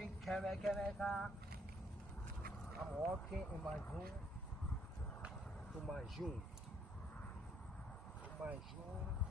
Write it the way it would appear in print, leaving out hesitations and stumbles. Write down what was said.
baby. Come back, come. I'm walking in my room. To my room. To my room.